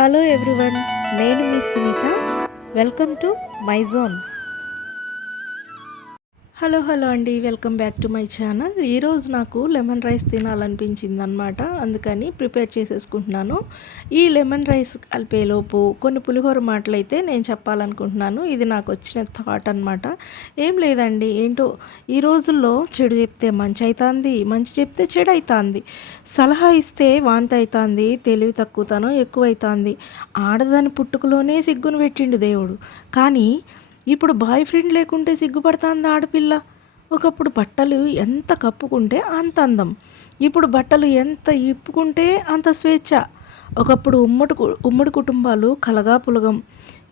Hello everyone, నేను మీ Sunitha. Welcome to my zone. Hello అండి, welcome back to my channel. ఈరోజు నాకు లెమన్ రైస్ తినాలనిపించింది అనమాట. అందుకని ప్రిపేర్ చేసేసుకుంటున్నాను. ఈ లెమన్ రైస్ కలిపేలోపు కొన్ని పులిహోర మాటలు అయితే నేను చెప్పాలనుకుంటున్నాను. ఇది నాకు వచ్చిన థాట్ అనమాట. ఏం లేదండి, ఏంటో ఈ రోజుల్లో చెడు చెప్తే మంచి అవుతుంది, మంచి చెప్తే చెడు అవుతుంది. సలహా ఇస్తే వాంతి అవుతుంది, తెలివి తక్కువతనం ఎక్కువ అవుతుంది. ఆడదాని పుట్టుకలోనే సిగ్గును పెట్టిండు దేవుడు. కానీ ఇప్పుడు బాయ్ ఫ్రెండ్ లేకుంటే సిగ్గుపడుతుంది ఆడపిల్ల. ఒకప్పుడు బట్టలు ఎంత కప్పుకుంటే అంత అందం, ఇప్పుడు బట్టలు ఎంత ఇప్పుకుంటే అంత స్వేచ్ఛ. ఒకప్పుడు ఉమ్మడి కుటుంబాలు కలగా పులగం,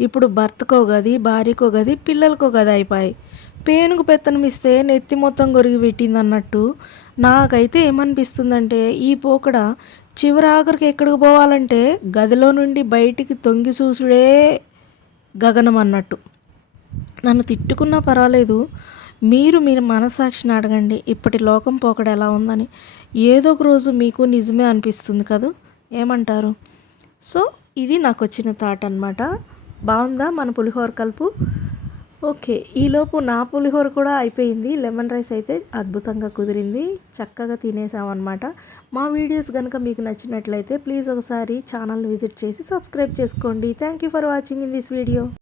ఇప్పుడు భర్తకో గది, భార్యకో గది, పిల్లలకో గది అయిపోయి. పేనుగు పెత్తనం ఇస్తే నెత్తి మొత్తం గొరిగి పెట్టింది అన్నట్టు. నాకైతే ఏమనిపిస్తుందంటే, ఈ పోకడ చివరి ఆఖరికి ఎక్కడికి పోవాలంటే గదిలో నుండి బయటికి తొంగి చూసుడే గగనం అన్నట్టు. నన్ను తిట్టుకున్నా పర్వాలేదు, మీరు మనసాక్షిని అడగండి, ఇప్పటి లోకం పోకడ ఎలా ఉందని. ఏదో ఒక రోజు మీకు నిజమే అనిపిస్తుంది కదా, ఏమంటారు? సో ఇది నాకు వచ్చిన థాట్ అనమాట. బాగుందా మన పులిహోర కలుపు? ఓకే, ఈలోపు నా పులిహోర కూడా అయిపోయింది. లెమన్ రైస్ అయితే అద్భుతంగా కుదిరింది, చక్కగా తినేసామన్నమాట. మా వీడియోస్ కనుక మీకు నచ్చినట్లయితే ప్లీజ్ ఒకసారి ఛానల్ని విజిట్ చేసి సబ్స్క్రైబ్ చేసుకోండి. Thank you for watching in this video.